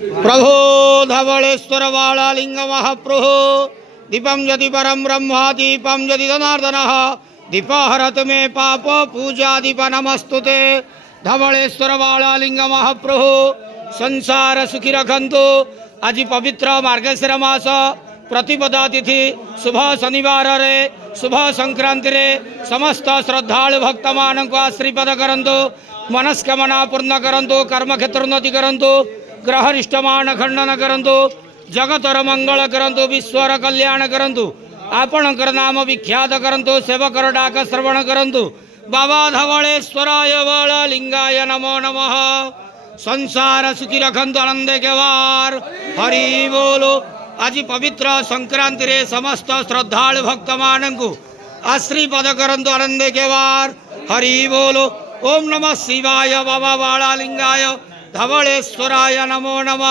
प्रभो धवलेश्वर बालालिंग महाप्रभो दीपम यदि परम ब्रह्म दीपम यदि जनार्दन दीपहरत मे पाप पूजा दीप नमस्तुते धवलेश्वर बालालिंग महाप्रभो संसार सुखी रखंतु। आज पवित्र मार्गशीर मास प्रतिपदा तिथि शुभ शनिवार रे शुभ संक्रांति रे समस्त श्रद्धालु भक्त मान को आशीर्वाद करंतु, मनस्कामना पूर्ण करंतु, कर्म क्षेत्र उन्नति करंतु, ग्रह निष्ठमान खंडन करंतु, जगतर मंगल करंतु, विश्वर कल्याण करंतु, आपणकर नाम विख्यात करंतु, सेवकर डाक श्रवण करंतु। बाबा धवलेश्वराय बालालिंगाय नमो नमः। संसार सुखी रखंतु, आनंद के वार हरि बोलो। आज पवित्र संक्रांति रे समस्त श्रद्धालु भक्त मानंकु आशीर्वाद करंतु, आनंद के वार हरि बोलो। ओम नमः शिवाय। बाबा बालालिंगाय धवलेश्वराय नमो नमः।